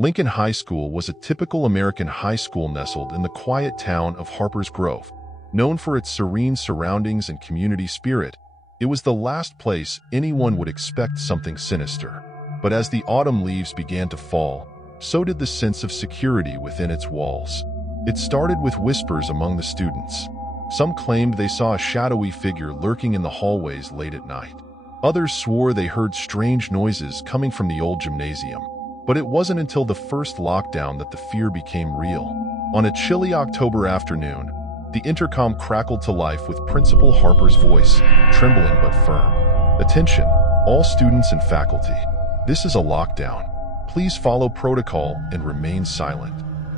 Lincoln High School was a typical American high school nestled in the quiet town of Harper's Grove. Known for its serene surroundings and community spirit, it was the last place anyone would expect something sinister. But as the autumn leaves began to fall, so did the sense of security within its walls. It started with whispers among the students. Some claimed they saw a shadowy figure lurking in the hallways late at night. Others swore they heard strange noises coming from the old gymnasium. But it wasn't until the first lockdown that the fear became real. On a chilly October afternoon, the intercom crackled to life with Principal Harper's voice, trembling but firm. "Attention, all students and faculty. This is a lockdown. Please follow protocol and remain silent."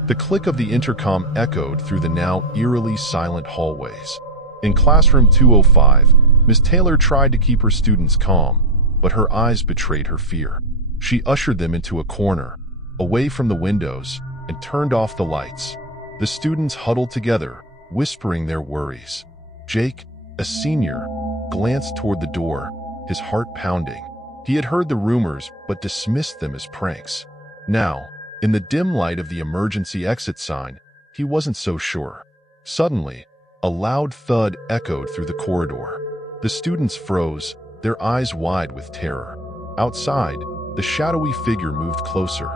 The click of the intercom echoed through the now eerily silent hallways. In classroom 205, Miss Taylor tried to keep her students calm, but her eyes betrayed her fear. She ushered them into a corner, away from the windows, and turned off the lights. The students huddled together, whispering their worries. Jake, a senior, glanced toward the door, his heart pounding. He had heard the rumors but dismissed them as pranks. Now, in the dim light of the emergency exit sign, he wasn't so sure. Suddenly, a loud thud echoed through the corridor. The students froze, their eyes wide with terror. Outside, the shadowy figure moved closer.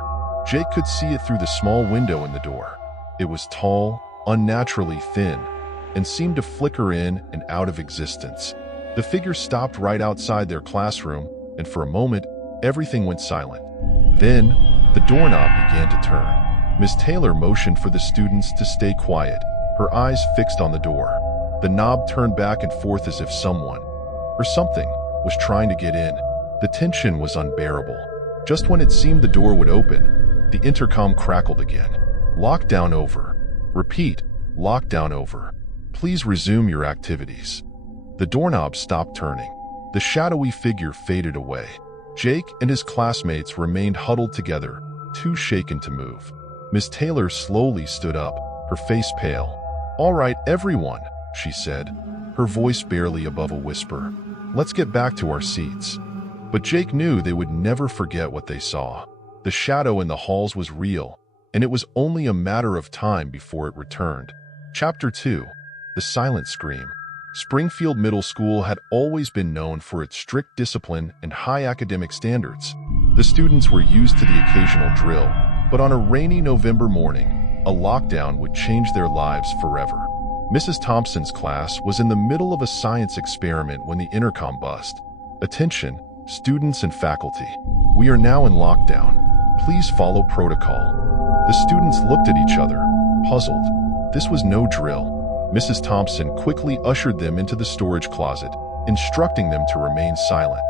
Jake could see it through the small window in the door. It was tall, unnaturally thin, and seemed to flicker in and out of existence. The figure stopped right outside their classroom, and for a moment, everything went silent. Then, the doorknob began to turn. Miss Taylor motioned for the students to stay quiet, her eyes fixed on the door. The knob turned back and forth as if someone, or something, was trying to get in. The tension was unbearable. Just when it seemed the door would open, the intercom crackled again. "Lockdown over. Repeat, lockdown over. Please resume your activities." The doorknob stopped turning. The shadowy figure faded away. Jake and his classmates remained huddled together, too shaken to move. Miss Taylor slowly stood up, her face pale. "All right, everyone," she said, her voice barely above a whisper. "Let's get back to our seats." But Jake knew they would never forget what they saw. The shadow in the halls was real, and it was only a matter of time before it returned. Chapter 2. The Silent Scream. Springfield Middle School had always been known for its strict discipline and high academic standards. The students were used to the occasional drill, but on a rainy November morning, a lockdown would change their lives forever. Mrs. Thompson's class was in the middle of a science experiment when the intercom buzzed. "Attention, students and faculty. We are now in lockdown. Please follow protocol." The students looked at each other, puzzled. This was no drill. Mrs. Thompson quickly ushered them into the storage closet, instructing them to remain silent.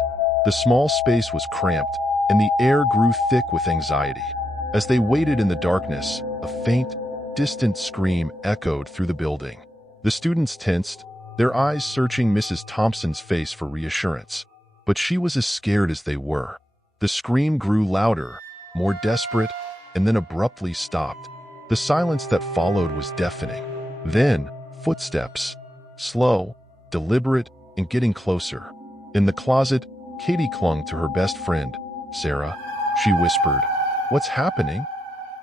The small space was cramped, and the air grew thick with anxiety. As they waited in the darkness, a faint, distant scream echoed through the building. The students tensed, their eyes searching Mrs. Thompson's face for reassurance. But she was as scared as they were. The scream grew louder, more desperate, and then abruptly stopped. The silence that followed was deafening. Then, footsteps. Slow, deliberate, and getting closer. In the closet, Katie clung to her best friend, Sarah. She whispered, "What's happening?"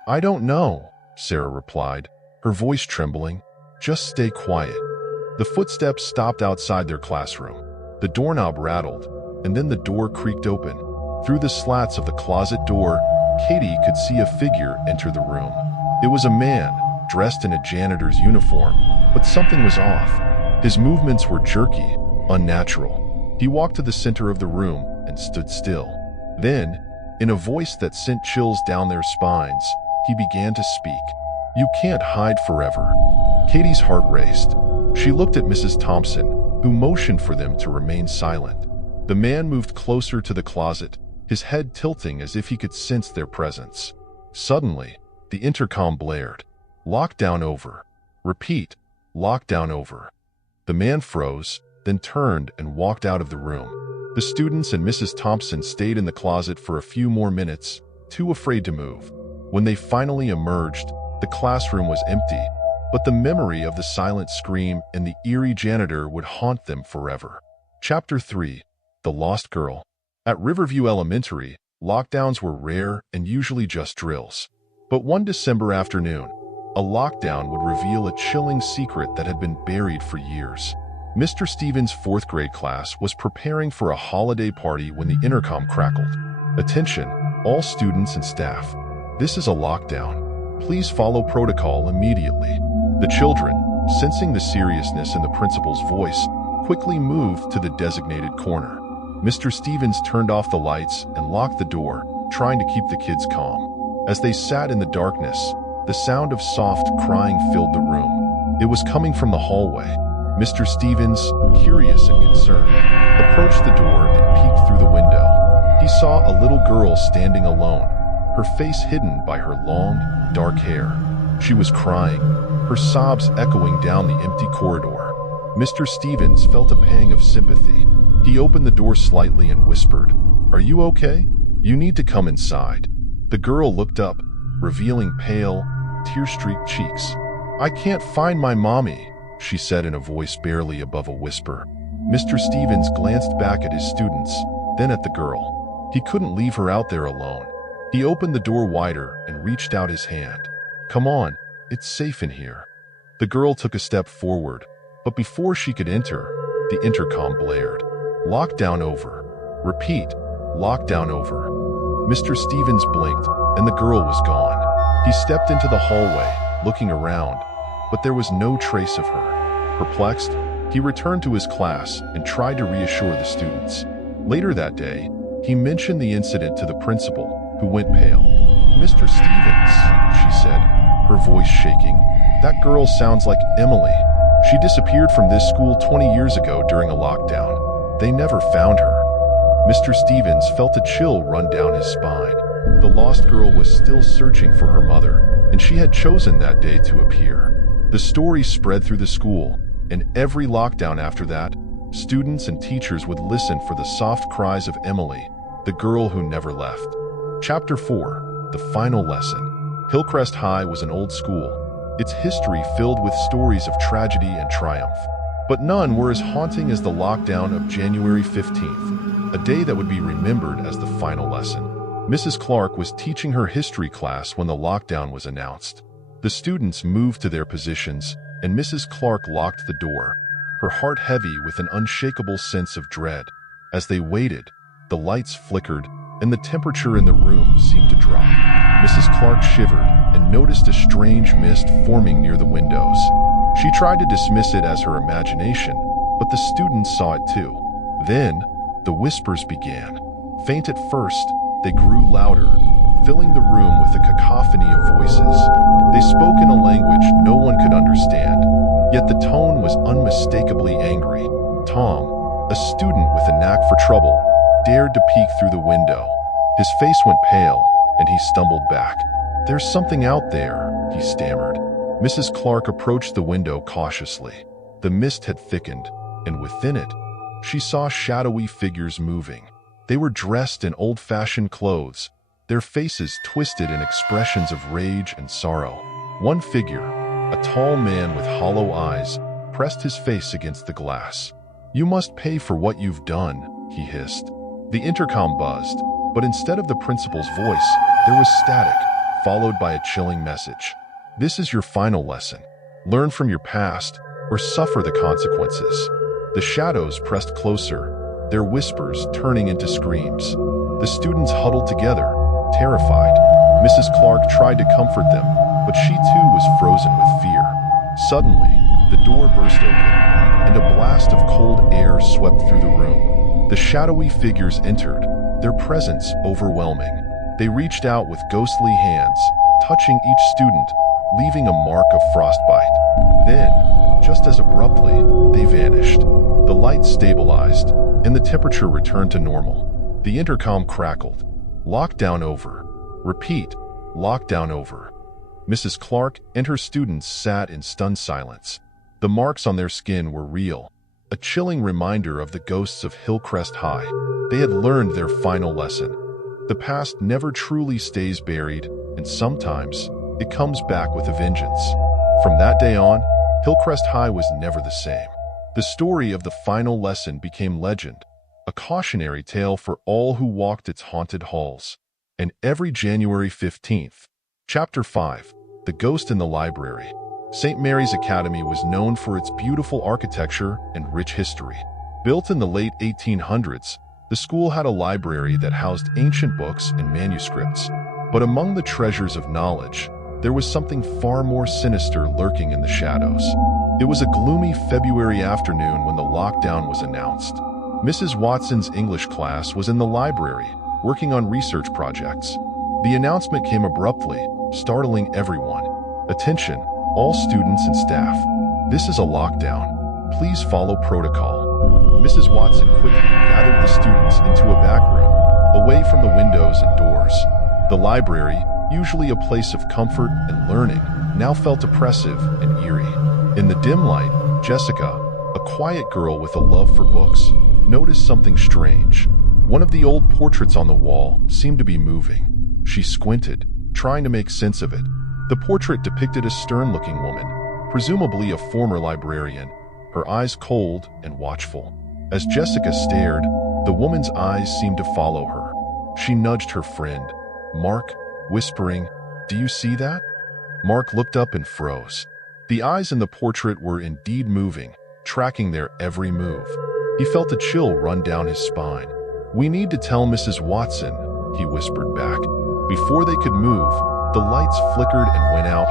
"I don't know," Sarah replied, her voice trembling. "Just stay quiet." The footsteps stopped outside their classroom. The doorknob rattled, and then the door creaked open. Through the slats of the closet door, Katie could see a figure enter the room. It was a man, dressed in a janitor's uniform, but something was off. His movements were jerky, unnatural. He walked to the center of the room and stood still. Then, in a voice that sent chills down their spines, he began to speak. "You can't hide forever." Katie's heart raced. She looked at Mrs. Thompson, who motioned for them to remain silent. The man moved closer to the closet, his head tilting as if he could sense their presence. Suddenly, the intercom blared. "Lockdown over. Repeat, lockdown over." The man froze, then turned and walked out of the room. The students and Mrs. Thompson stayed in the closet for a few more minutes, too afraid to move. When they finally emerged, the classroom was empty, but the memory of the silent scream and the eerie janitor would haunt them forever. Chapter 3. The Lost Girl. At Riverview Elementary, Lockdowns were rare and usually just drills. But one December afternoon, a lockdown would reveal a chilling secret that had been buried for years. Mr. Stevens' fourth grade class was preparing for a holiday party when the intercom crackled. "Attention, all students and staff. This is a lockdown. Please follow protocol immediately." The children, sensing the seriousness in the principal's voice, quickly moved to the designated corner. Mr. Stevens turned off the lights and locked the door, trying to keep the kids calm. As they sat in the darkness, the sound of soft crying filled the room. It was coming from the hallway. Mr. Stevens, curious and concerned, approached the door and peeked through the window. He saw a little girl standing alone, her face hidden by her long, dark hair. She was crying, her sobs echoing down the empty corridor. Mr. Stevens felt a pang of sympathy. He opened the door slightly and whispered, "Are you okay? You need to come inside." The girl looked up, revealing pale, tear-streaked cheeks. "I can't find my mommy," she said in a voice barely above a whisper. Mr. Stevens glanced back at his students, then at the girl. He couldn't leave her out there alone. He opened the door wider and reached out his hand. "Come on, it's safe in here." The girl took a step forward, but before she could enter, the intercom blared. "Lockdown over. Repeat, lockdown over." Mr. Stevens blinked, and the girl was gone. He stepped into the hallway, looking around, but there was no trace of her. Perplexed, he returned to his class and tried to reassure the students. Later that day, he mentioned the incident to the principal, who went pale. "Mr. Stevens," she said, her voice shaking, "that girl sounds like Emily. She disappeared from this school 20 years ago during a lockdown. They never found her." Mr. Stevens felt a chill run down his spine. The lost girl was still searching for her mother, and she had chosen that day to appear. The story spread through the school, and every lockdown after that, students and teachers would listen for the soft cries of Emily, the girl who never left. Chapter 4, The Final Lesson. Hillcrest High was an old school, its history filled with stories of tragedy and triumph. But none were as haunting as the lockdown of January 15th, a day that would be remembered as the final lesson. Mrs. Clark was teaching her history class when the lockdown was announced. The students moved to their positions, and Mrs. Clark locked the door, her heart heavy with an unshakable sense of dread. As they waited, the lights flickered, and the temperature in the room seemed to drop. Mrs. Clark shivered and noticed a strange mist forming near the windows. She tried to dismiss it as her imagination, but the students saw it too. Then, the whispers began. Faint at first, they grew louder, filling the room with a cacophony of voices. They spoke in a language no one could understand, yet the tone was unmistakably angry. Tom, a student with a knack for trouble, dared to peek through the window. His face went pale, and he stumbled back. "There's something out there," he stammered. Mrs. Clark approached the window cautiously. The mist had thickened, and within it, she saw shadowy figures moving. They were dressed in old-fashioned clothes, their faces twisted in expressions of rage and sorrow. One figure, a tall man with hollow eyes, pressed his face against the glass. "You must pay for what you've done," he hissed. The intercom buzzed, but instead of the principal's voice, there was static, followed by a chilling message. "This is your final lesson. Learn from your past, or suffer the consequences." The shadows pressed closer, their whispers turning into screams. The students huddled together, terrified. Mrs. Clark tried to comfort them, but she too was frozen with fear. Suddenly, the door burst open, and a blast of cold air swept through the room. The shadowy figures entered, their presence overwhelming. They reached out with ghostly hands, touching each student, leaving a mark of frostbite. Then, just as abruptly, they vanished. The lights stabilized, and the temperature returned to normal. The intercom crackled. "Lockdown over. Repeat, lockdown over." Mrs. Clark and her students sat in stunned silence. The marks on their skin were real, a chilling reminder of the ghosts of Hillcrest High. They had learned their final lesson. The past never truly stays buried, and sometimes it comes back with a vengeance. From that day on, Hillcrest High was never the same. The story of the final lesson became legend, a cautionary tale for all who walked its haunted halls. And every January 15th. Chapter 5. The Ghost in the Library. St. Mary's Academy was known for its beautiful architecture and rich history. Built in the late 1800s, the school had a library that housed ancient books and manuscripts. But among the treasures of knowledge, there was something far more sinister lurking in the shadows. It was a gloomy February afternoon when the lockdown was announced. Mrs. Watson's English class was in the library, working on research projects. The announcement came abruptly, startling everyone. Attention, all students and staff. This is a lockdown. Please follow protocol. Mrs. Watson quickly gathered the students into a back room, away from the windows and doors. The library, usually a place of comfort and learning, now felt oppressive and eerie. In the dim light, Jessica, a quiet girl with a love for books, noticed something strange. One of the old portraits on the wall seemed to be moving. She squinted, trying to make sense of it. The portrait depicted a stern-looking woman, presumably a former librarian, her eyes cold and watchful. As Jessica stared, the woman's eyes seemed to follow her. She nudged her friend, Mark, whispering, "Do you see that?" Mark looked up and froze. The eyes in the portrait were indeed moving, tracking their every move. He felt a chill run down his spine. "We need to tell Mrs. Watson," he whispered back. Before they could move, the lights flickered and went out,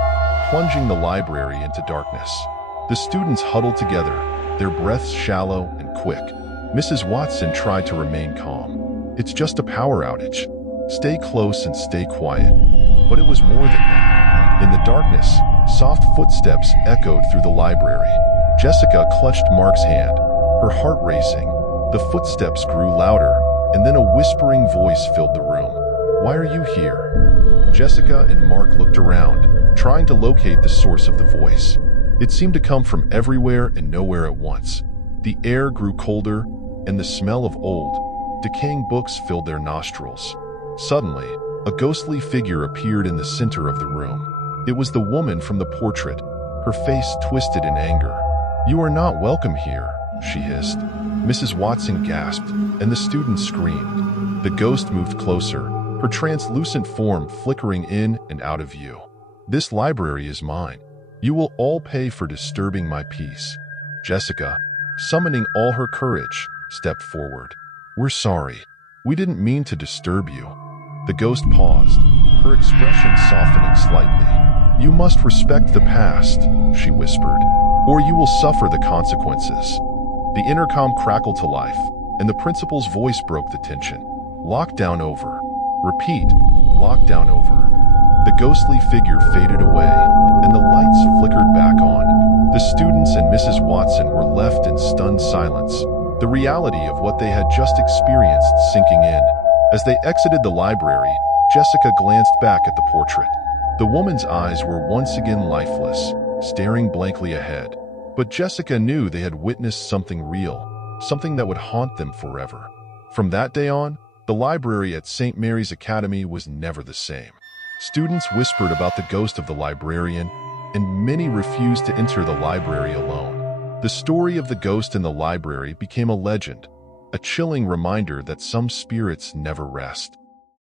plunging the library into darkness. The students huddled together, their breaths shallow and quick. Mrs. Watson tried to remain calm. "It's just a power outage. Stay close and stay quiet." But it was more than that. In the darkness, soft footsteps echoed through the library. Jessica clutched Mark's hand, her heart racing. The footsteps grew louder, and then a whispering voice filled the room. "Why are you here?" Jessica and Mark looked around, trying to locate the source of the voice. It seemed to come from everywhere and nowhere at once. The air grew colder, and the smell of old, decaying books filled their nostrils. Suddenly, a ghostly figure appeared in the center of the room. It was the woman from the portrait, her face twisted in anger. "You are not welcome here," she hissed. Mrs. Watson gasped, and the students screamed. The ghost moved closer, her translucent form flickering in and out of view. "This library is mine. You will all pay for disturbing my peace." Jessica, summoning all her courage, stepped forward. "We're sorry. We didn't mean to disturb you." The ghost paused, her expression softening slightly. "You must respect the past," she whispered, "or you will suffer the consequences." The intercom crackled to life, and the principal's voice broke the tension. "Lockdown over. Repeat, lockdown over." The ghostly figure faded away, and the lights flickered back on. The students and Mrs. Watson were left in stunned silence, the reality of what they had just experienced sinking in. As they exited the library, Jessica glanced back at the portrait. The woman's eyes were once again lifeless, staring blankly ahead. But Jessica knew they had witnessed something real, something that would haunt them forever. From that day on, the library at St. Mary's Academy was never the same. Students whispered about the ghost of the librarian, and many refused to enter the library alone. The story of the ghost in the library became a legend, a chilling reminder that some spirits never rest.